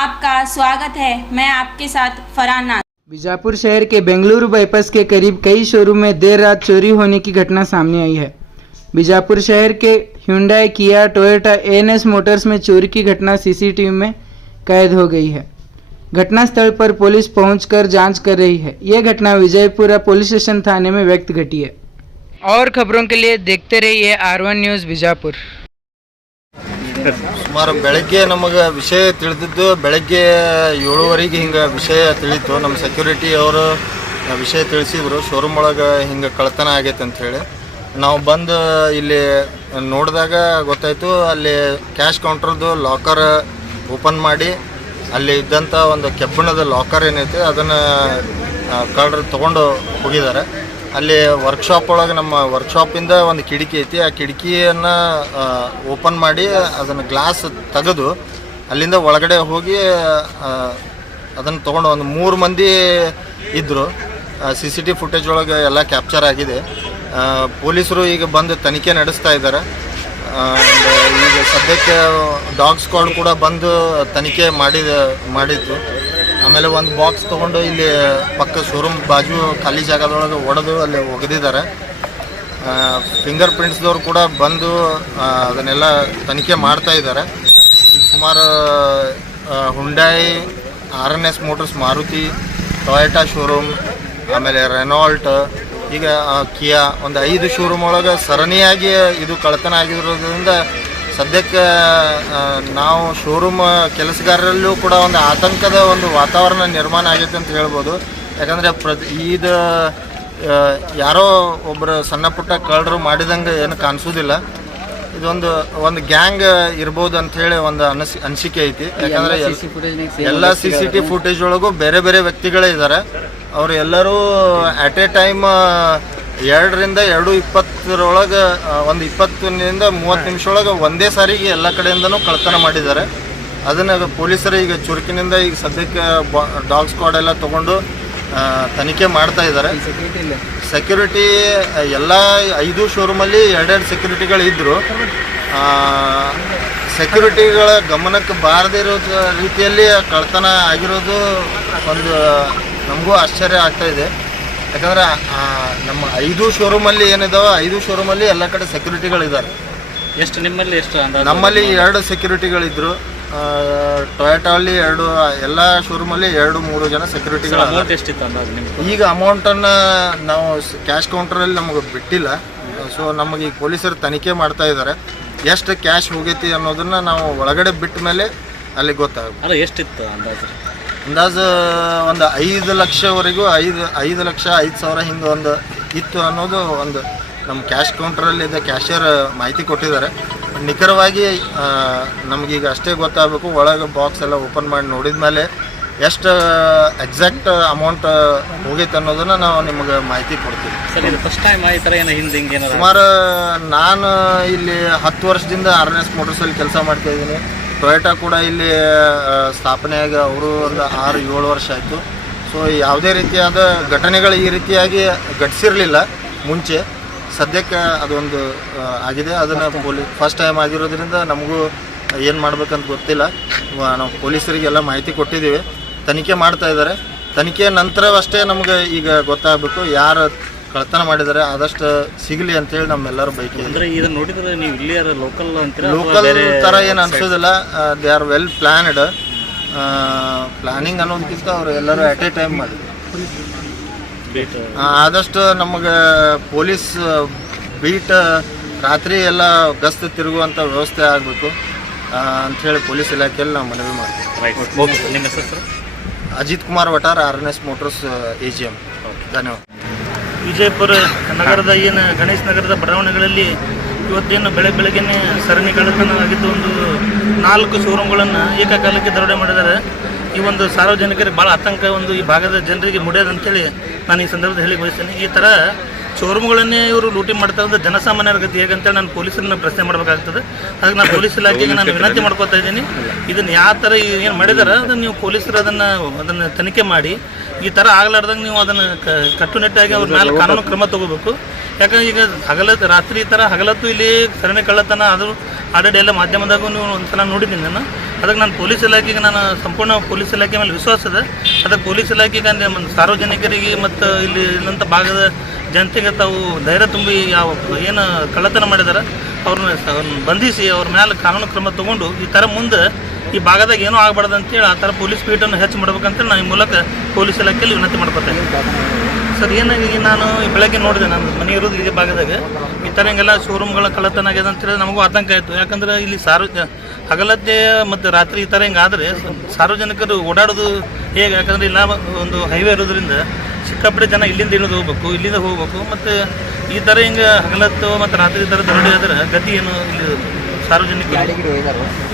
आपका स्वागत है। मैं आपके साथ फरहान नाज। बीजापुर शहर के बेंगलुरु बाईपास के करीब कई शोरूम में देर रात चोरी होने की घटना सामने आई है। बीजापुर शहर के ह्युंडई, किया, टोयोटा, एएनएस मोटर्स में चोरी की घटना सीसीटीवी में कैद हो गई है। घटनास्थल पर पुलिस पहुंचकर जांच कर रही है। यह घटना विजयपुरा पुलिस स्टेशन थाने में व्यक्त घटी है। और खबरों के लिए देखते रहिए R1 न्यूज़ बीजापुर। ಸುಮಾರು ಬೆಳಗ್ಗೆ ನಮಗೆ ವಿಷಯ ತಿಳಿದಿದ್ದು ಬೆಳಗ್ಗೆ 7:15 ಹಿಂಗೆ ವಿಷಯ ತಿಳಿತು. ನಮ್ಮ ಸೆಕ್ಯೂರಿಟಿ ಅವರು ವಿಷಯ ತಿಳಿಸಿದ್ರು, ಶೋರೂಮ್ ಒಳಗೆ ಹಿಂಗೆ ಕಳ್ಳತನ ಆಗೈತೆ ಅಂಥೇಳಿ. ನಾವು ಬಂದು ಇಲ್ಲಿ ನೋಡಿದಾಗ ಗೊತ್ತಾಯಿತು, ಅಲ್ಲಿ ಕ್ಯಾಶ್ ಕೌಂಟ್ರದ್ದು ಲಾಕರ್ ಓಪನ್ ಮಾಡಿ ಅಲ್ಲಿ ಇದ್ದಂಥ ಒಂದು ಕೆಬ್ಬಣದ ಲಾಕರ್ ಏನೈತೆ ಅದನ್ನು ಕಳ್ಳರು ತೊಗೊಂಡು ಹೋಗಿದ್ದಾರೆ. ಅಲ್ಲಿ ವರ್ಕ್ಶಾಪ್ ಒಳಗೆ ನಮ್ಮ ವರ್ಕ್ಶಾಪಿಂದ ಒಂದು ಕಿಟಕಿ ಐತಿ, ಆ ಕಿಟಕಿಯನ್ನು ಓಪನ್ ಮಾಡಿ ಅದನ್ನು ಗ್ಲಾಸ್ ತೆಗೆದು ಅಲ್ಲಿಂದ ಒಳಗಡೆ ಹೋಗಿ ಅದನ್ನು ತೊಗೊಂಡು ಒಂದು 3 ಮಂದಿ ಇದ್ದರು. CCTV ಫುಟೇಜ್ ಒಳಗೆ ಎಲ್ಲ ಕ್ಯಾಪ್ಚರ್ ಆಗಿದೆ. ಪೊಲೀಸರು ಈಗ ಬಂದು ತನಿಖೆ ನಡೆಸ್ತಾ ಇದ್ದಾರೆ. ಈಗ ಸದ್ಯಕ್ಕೆ ಡಾಗ್ ಸ್ಕ್ವಾಡ್ ಕೂಡ ಬಂದು ತನಿಖೆ ಮಾಡಿತ್ತು. ಆಮೇಲೆ ಒಂದು ಬಾಕ್ಸ್ ತೊಗೊಂಡು ಇಲ್ಲಿ ಪಕ್ಕ ಶೋರೂಮ್ ಬಾಜು ಖಾಲಿ ಜಾಗದೊಳಗೆ ಒಡೆದು ಅಲ್ಲಿ ಒಗೆದಿದ್ದಾರೆ. ಫಿಂಗರ್ ಪ್ರಿಂಟ್ಸ್ದವ್ರು ಕೂಡ ಬಂದು ಅದನ್ನೆಲ್ಲ ತನಿಖೆ ಮಾಡ್ತಾ ಇದ್ದಾರೆ. ಸುಮಾರು Hyundai, RNS motors, Maruti, Toyota showroom, ಆಮೇಲೆ ರೆನಾಲ್ಟ್, ಈಗ ಕಿಯಾ, ಒಂದು 5 ಶೋರೂಮ್ ಒಳಗೆ ಸರಣಿಯಾಗಿ ಇದು ಕಳ್ಳತನ ಆಗಿರೋದ್ರಿಂದ ಸದ್ಯಕ್ಕೆ ನಾವು ಶೋರೂಮ್ ಕೆಲಸಗಾರರಲ್ಲೂ ಕೂಡ ಒಂದು ಆತಂಕದ ಒಂದು ವಾತಾವರಣ ನಿರ್ಮಾಣ ಆಗೈತೆ ಅಂತ ಹೇಳ್ಬೋದು. ಯಾಕಂದರೆ ಇದು ಯಾರೋ ಒಬ್ಬರು ಸಣ್ಣ ಪುಟ್ಟ ಕಳ್ಳರು ಮಾಡಿದಂಗೆ ಏನು ಕಾಣಿಸೋದಿಲ್ಲ. ಇದೊಂದು ಗ್ಯಾಂಗ್ ಇರ್ಬೋದು ಅಂಥೇಳಿ ಒಂದು ಅನಿಸಿಕೆ ಐತಿ. ಯಾಕಂದರೆ ಎಲ್ಲ CCTV ಫುಟೇಜ್ ಒಳಗೂ ಬೇರೆ ಬೇರೆ ವ್ಯಕ್ತಿಗಳೇ ಇದ್ದಾರೆ. ಅವರು ಎಲ್ಲರೂ ಅಟ್ ಎ ಟೈಮ್ 2ರಿಂದ 2:20 ಒಂದು 20ನಿಂದ 30 ನಿಮಿಷ ಒಳಗೆ ಒಂದೇ ಸಾರಿಗೆ ಎಲ್ಲ ಕಡೆಯಿಂದನೂ ಕಳ್ಳತನ ಮಾಡಿದ್ದಾರೆ. ಅದನ್ನು ಪೊಲೀಸರು ಈಗ ಚುರುಕಿನಿಂದ ಈಗ ಸದ್ಯಕ್ಕೆ ಡಾಗ್ ಸ್ಕ್ವಾಡ್ ಎಲ್ಲ ತೊಗೊಂಡು ತನಿಖೆ ಮಾಡ್ತಾ ಇದ್ದಾರೆ. ಸೆಕ್ಯೂರಿಟಿ ಎಲ್ಲ 5 ಶೋರೂಮಲ್ಲಿ 2 ಸೆಕ್ಯೂರಿಟಿಗಳು ಇದ್ದರು. ಸೆಕ್ಯೂರಿಟಿಗಳ ಗಮನಕ್ಕೆ ಬಾರದೇ ಇರೋ ರೀತಿಯಲ್ಲಿ ಕಳ್ಳತನ ಆಗಿರೋದು ಒಂದು ನಮಗೂ ಆಶ್ಚರ್ಯ ಆಗ್ತಾಯಿದೆ. ಯಾಕಂದರೆ ನಮ್ಮ 5 ಶೋರೂಮಲ್ಲಿ ಏನಿದಾವೆ, 5 ಶೋರೂಮಲ್ಲಿ ಎಲ್ಲ ಕಡೆ ಸೆಕ್ಯೂರಿಟಿಗಳಿದ್ದಾರೆ. ನಿಮ್ಮಲ್ಲಿ ಎಷ್ಟು? ನಮ್ಮಲ್ಲಿ 2 ಸೆಕ್ಯೂರಿಟಿಗಳಿದ್ದರು. ಟೊಯೋಟಾ ಅಲ್ಲಿ 2, ಎಲ್ಲ ಶೋರೂಮಲ್ಲಿ 2-3 ಜನ ಸೆಕ್ಯೂರಿಟಿಗಳು. ಈಗ ಅಮೌಂಟನ್ನು ನಾವು ಕ್ಯಾಶ್ ಕೌಂಟ್ರಲ್ಲಿ ನಮಗೆ ಬಿಟ್ಟಿಲ್ಲ. ಸೊ ನಮಗೆ ಈಗ ಪೊಲೀಸರು ತನಿಖೆ ಮಾಡ್ತಾ ಇದ್ದಾರೆ. ಎಷ್ಟು ಕ್ಯಾಶ್ ಹೋಗೈತಿ ಅನ್ನೋದನ್ನು ನಾವು ಒಳಗಡೆ ಬಿಟ್ಟ ಮೇಲೆ ಅಲ್ಲಿ ಗೊತ್ತಾಗುತ್ತೆ. ಎಷ್ಟಿತ್ತು ಅಂದಾಜು ಒಂದು 5 ಲಕ್ಷವರೆಗೂ 5 ಲಕ್ಷ 5,000 ಹಿಂಗೆ ಒಂದು ಇತ್ತು ಅನ್ನೋದು ಒಂದು ನಮ್ಮ ಕ್ಯಾಶ್ ಕೌಂಟ್ರಲ್ಲಿದ್ದ ಕ್ಯಾಶಿಯರ್ ಮಾಹಿತಿ ಕೊಟ್ಟಿದ್ದಾರೆ. ನಿಖರವಾಗಿ ನಮಗೀಗ ಅಷ್ಟೇ ಗೊತ್ತಾಗಬೇಕು. ಒಳಗೆ ಬಾಕ್ಸ್ ಎಲ್ಲ ಓಪನ್ ಮಾಡಿ ನೋಡಿದ ಮೇಲೆ ಎಷ್ಟು ಎಕ್ಸಾಕ್ಟ್ ಅಮೌಂಟ್ ಹೋಗೈತೆ ಅನ್ನೋದನ್ನು ನಾವು ನಿಮಗೆ ಮಾಹಿತಿ ಕೊಡ್ತೀವಿ. ಫಸ್ಟ್ ಟೈಮ್ ಸುಮಾರು ನಾನು ಇಲ್ಲಿ 10 ವರ್ಷದಿಂದ RNS ಮೋಟರ್ಸಲ್ಲಿ ಕೆಲಸ ಮಾಡ್ತಾಯಿದ್ದೀನಿ. ಟೊಯೋಟಾ ಕೂಡ ಇಲ್ಲಿ ಸ್ಥಾಪನೆಯಾಗಿ ಅವರು ಒಂದು 6-7 ವರ್ಷ ಆಯಿತು. ಸೊ ಯಾವುದೇ ರೀತಿಯಾದ ಘಟನೆಗಳು ಈ ರೀತಿಯಾಗಿ ಘಟಿಸಿರಲಿಲ್ಲ ಮುಂಚೆ. ಸದ್ಯಕ್ಕೆ ಅದೊಂದು ಆಗಿದೆ. ಅದನ್ನು ಫಸ್ಟ್ ಟೈಮ್ ಆಗಿರೋದ್ರಿಂದ ನಮಗೂ ಏನು ಮಾಡ್ಬೇಕಂತ ಗೊತ್ತಿಲ್ಲ. ನಾವು ಪೊಲೀಸರಿಗೆಲ್ಲ ಮಾಹಿತಿ ಕೊಟ್ಟಿದ್ದೀವಿ, ತನಿಖೆ ಮಾಡ್ತಾ ಇದ್ದಾರೆ. ತನಿಖೆ ನಂತರವಷ್ಟೇ ನಮಗೆ ಈಗ ಗೊತ್ತಾಗಬೇಕು ಯಾರು ಕಳ್ಳತನ ಮಾಡಿದ್ದಾರೆ, ಆದಷ್ಟು ಸಿಗಲಿ ಅಂತೇಳಿ ನಮ್ಮೆಲ್ಲರೂ ಬೈಕಿ. ಇದನ್ನು ನೋಡಿದ್ರೆ ನೀವು ಇಲ್ಲಿ ಲೋಕಲ್ ಥರ ಏನು ಅನ್ಸೋದಿಲ್ಲ. They are well planned. Planning ಅನ್ನೋದಕ್ಕಿಂತ ಅವರು ಎಲ್ಲರೂ ಅಟ್ ಎ ಟೈಮ್ ಮಾಡಿದ್ರು. ಆದಷ್ಟು ನಮಗೆ ಪೊಲೀಸ್ ಬೀಟ್ ರಾತ್ರಿ ಎಲ್ಲ ಗಸ್ತು ತಿರುಗುವಂಥ ವ್ಯವಸ್ಥೆ ಆಗಬೇಕು ಅಂಥೇಳಿ ಪೊಲೀಸ್ ಇಲಾಖೆಯಲ್ಲಿ ನಾವು ಮನವಿ ಮಾಡ್ತೀವಿ. ನಿಮ್ಮ ಹೆಸರು? Ajit Kumar Vatar, RNS motors AGM. ಧನ್ಯವಾದ. ವಿಜಯಪುರ ನಗರದ ಏನು ಗಣೇಶ್ ನಗರದ ಬಡಾವಣೆಗಳಲ್ಲಿ ಇವತ್ತೇನು ಬೆಳಗ್ಗೆ ಸರಣಿ ಕಳ್ಳತನ ಆಗಿದ್ದು. ಒಂದು 4 ಶೋರೂಮ್ಗಳನ್ನು ಏಕಕಾಲಕ್ಕೆ ದರೋಡೆ ಮಾಡಿದ್ದಾರೆ. ಈ ಒಂದು ಸಾರ್ವಜನಿಕರಿಗೆ ಭಾಳ ಆತಂಕ ಈ ಭಾಗದ ಜನರಿಗೆ ಮುಡಿಯೋದಂತೇಳಿ ನಾನು ಈ ಸಂದರ್ಭದಲ್ಲಿ ಹೇಳಿ ಬಯಸ್ತೇನೆ. ಈ ಥರ ಶೋರೂಮ್ಗಳನ್ನೇ ಇವರು ಲೂಟಿ ಮಾಡ್ತಾ ಇದ್ದ ಜನಸಾಮಾನ್ಯರ ಗತಿ ಹೇಗಂತೇಳಿ ನಾನು ಪೊಲೀಸರನ್ನ ಪ್ರಶ್ನೆ ಮಾಡಬೇಕಾಗ್ತದೆ. ಅದಕ್ಕೆ ನಾನು ಪೊಲೀಸ್ ಇಲಾಖೆಗೆ ನಾನು ವಿನಂತಿ ಮಾಡ್ಕೊತಾ ಇದ್ದೀನಿ, ಇದನ್ನು ಯಾವ ಥರ ಏನು ಮಾಡಿದಾರೆ ಅದನ್ನು ನೀವು ಪೊಲೀಸರು ಅದನ್ನು ತನಿಖೆ ಮಾಡಿ ಈ ಥರ ಆಗಲಾರ್ದಂಗೆ ನೀವು ಅದನ್ನು ಕಟ್ಟುನಿಟ್ಟಾಗಿ ಅವ್ರ ಮೇಲೆ ಕಾನೂನು ಕ್ರಮ ತೊಗೋಬೇಕು. ಯಾಕಂದ್ರೆ ಈಗ ರಾತ್ರಿ ಈ ಥರ ಹಗಲತ್ತು ಇಲ್ಲಿ ಸರಣಿ ಕಳ್ಳತನ ಅದು ಆಲ್ರೆಡಿ ಎಲ್ಲ ಮಾಧ್ಯಮದಾಗೂ ನೀವು ಒಂದ್ಸಲ ನೋಡಿದ್ದೀನಿ ನಾನು. ಅದಕ್ಕೆ ನಾನು ಪೊಲೀಸ್ ಇಲಾಖೆಗೆ ನಾನು ಸಂಪೂರ್ಣ ಪೊಲೀಸ್ ಇಲಾಖೆ ಮೇಲೆ ವಿಶ್ವಾಸ ಇದೆ. ಅದಕ್ಕೆ ಪೊಲೀಸ್ ಇಲಾಖೆಗೆ ಸಾರ್ವಜನಿಕರಿಗೆ ಮತ್ತು ಇಲ್ಲಿ ಇಲ್ಲಂಥ ಭಾಗದ ಜನತೆಗೆ ತಾವು ಧೈರ್ಯ ತುಂಬಿ ಯಾವ ಏನು ಕಳ್ಳತನ ಮಾಡಿದ್ದಾರೆ ಅವ್ರನ್ನ ಬಂಧಿಸಿ ಅವ್ರ ಮೇಲೆ ಕಾನೂನು ಕ್ರಮ ತೊಗೊಂಡು ಈ ಥರ ಮುಂದೆ ಈ ಭಾಗದಾಗ ಏನೂ ಆಗಬಾರ್ದು ಅಂತೇಳಿ ಆ ಥರ ಪೊಲೀಸ್ ಪೀಠನ್ನು ಹೆಚ್ಚು ಮಾಡ್ಬೇಕಂತೇಳಿ ನಾನು ಈ ಮೂಲಕ ಪೊಲೀಸ್ ಇಲಾಖೆಯಲ್ಲಿ ವಿನಂತಿ ಮಾಡ್ಕೊತೇನೆ. ಸರ್ ಏನಾಗಿ ನಾನು ಬೆಳಗ್ಗೆ ನೋಡಿದೆ, ನಾನು ಮನೆ ಇರೋದು ಇದೇ ಭಾಗದಾಗ ಈ ಥರ ಹಿಂಗೆಲ್ಲ ಶೋರೂಮ್ಗಳ ಕಳ್ಳತನ ಆಗ್ಯದ ಅಂತೇಳಿ ನಮಗೂ ಆತಂಕ ಆಯಿತು. ಯಾಕಂದ್ರೆ ಇಲ್ಲಿ ಹಗಲತ್ತೆ ಮತ್ತು ರಾತ್ರಿ ಈ ಥರ ಹಿಂಗಾದರೆ ಸಾರ್ವಜನಿಕರು ಓಡಾಡೋದು ಹೇಗೆ? ಯಾಕಂದರೆ ಇಲ್ಲ ಒಂದು ಹೈವೇ ಇರೋದ್ರಿಂದ ಸಿಕ್ಕಾಪಟ್ಟೆ ಜನ ಇಲ್ಲಿಂದ ಇಲ್ಲಿಂದ ಹೋಗ್ಬೇಕು ಮತ್ತು ಈ ಥರ ಹಿಂಗೆ ಹಗಲತ್ತು ಮತ್ತು ರಾತ್ರಿ ಥರ ದರೋಡೆ ಆದ್ರೆ ಗತಿ ಏನು ಇಲ್ಲಿ ಸಾರ್ವಜನಿಕರು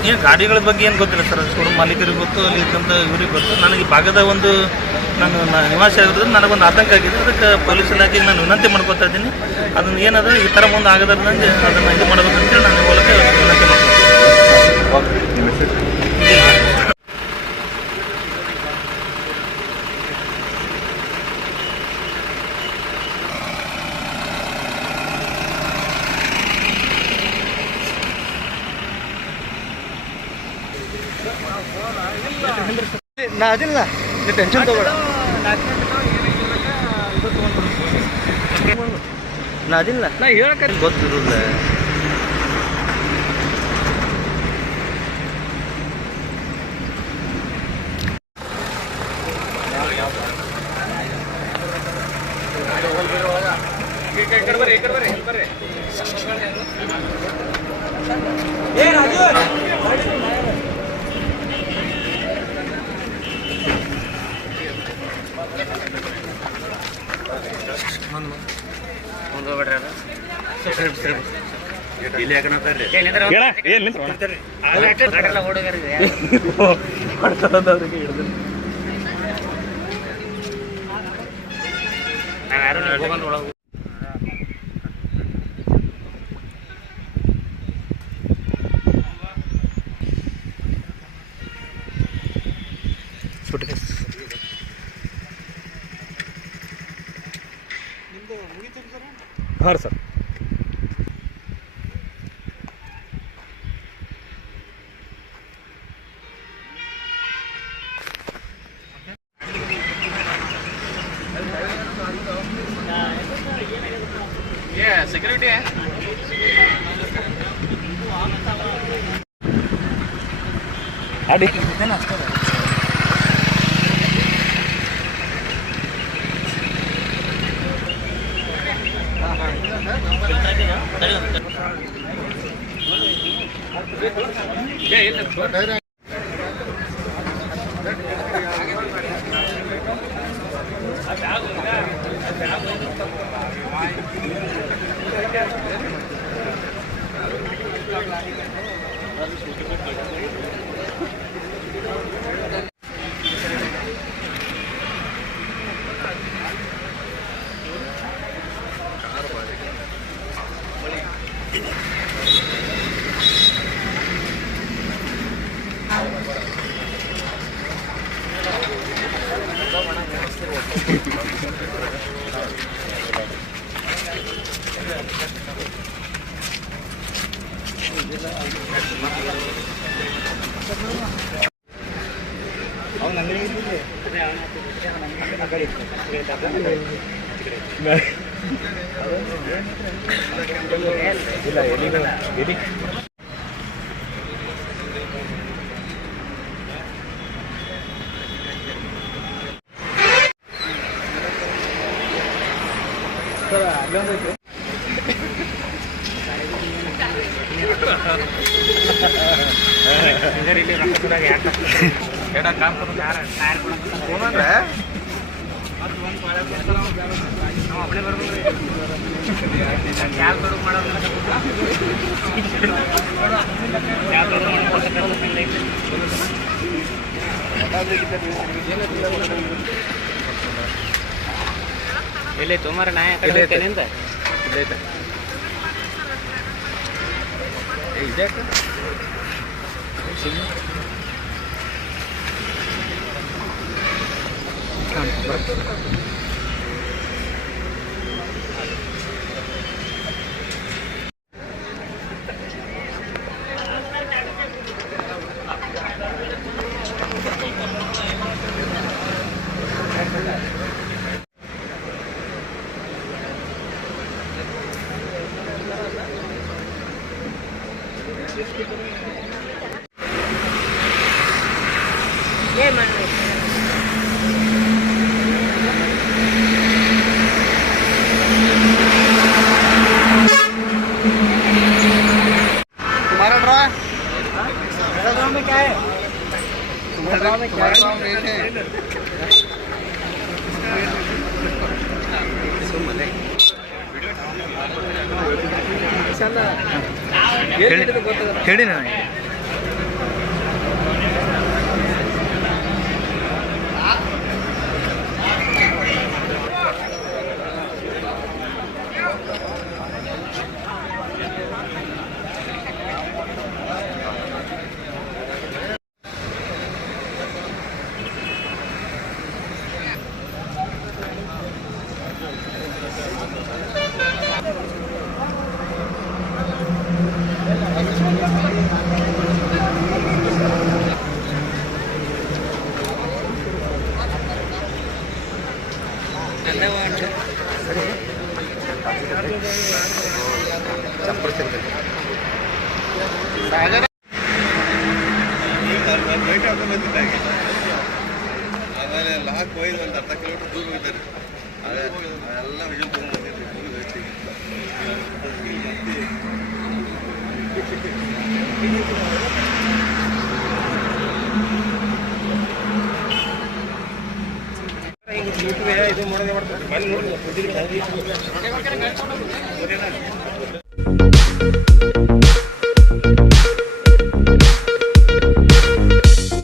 ಏನು ಗಾಡಿಗಳ ಬಗ್ಗೆ ಏನು ಗೊತ್ತಿಲ್ಲ ಸರ್. ಶೋರೂಮ್ ಮಾಲೀಕರಿಗೆ ಗೊತ್ತು, ಅಲ್ಲಿ ಇದ್ದಂಥ ಇವ್ರಿಗೆ ಗೊತ್ತು. ನನಗೆ ಈ ಭಾಗದ ಒಂದು ನಾನು ನಿವಾಸಿ ಆಗಿರೋದ್ರಿಂದ ನನಗೊಂದು ಆತಂಕ ಆಗಿದೆ. ಅದಕ್ಕೆ ಪೊಲೀಸ್ ಇಲಾಖೆಗೆ ನಾನು ವಿನಂತಿ ಮಾಡ್ಕೊತಾ ಇದ್ದೀನಿ, ಅದನ್ನು ಏನದ ಈ ಥರ ಮುಂದೆ ಆಗದಂಗೆ ಅದನ್ನು ಇದು ಮಾಡ್ಬೇಕಂತೇಳಿ ನಾನು ಈ ಮೂಲಕ ವಿನಂತಿ ಮಾಡ್ತೀನಿ. ನಾ ಅದಿಲ್ಲ, ಟೆನ್ಷನ್ ತಗೋಬೇಡ. ನಾ ಅದಿಲ್ಲ, ನಾ ಹೇಳಕ್ಕೆ ಗೊತ್ತಿರಲ್ಲ. ಹಾಂ ಸರ್. ಸೆಕ್ಯೂರಿಟಿ ಅಡಿ ಇಲ್ಲಿ ತುಮಾರ ನಾಯ ಕಡೆ ನಿಂದ ಇದೆ तुम्हारा ड्रा ड्रा में क्या है? तुम्हारा ड्रा में क्या है? ಹೇಳಿ ನನಗೆ ಆಮೇಲೆ ಲಾಕ್ ಹೋಯ್ದು ಒಂದು ಅರ್ಧ ಕಿಲೋಮೀಟರ್ ದೂರ ಹೋಗಿದ್ದಾರೆ ಎಲ್ಲ ವಿಡಿಯೋ ಇದು ಮಾಡೋದೇ ಮಾಡ್ತಾರೆ.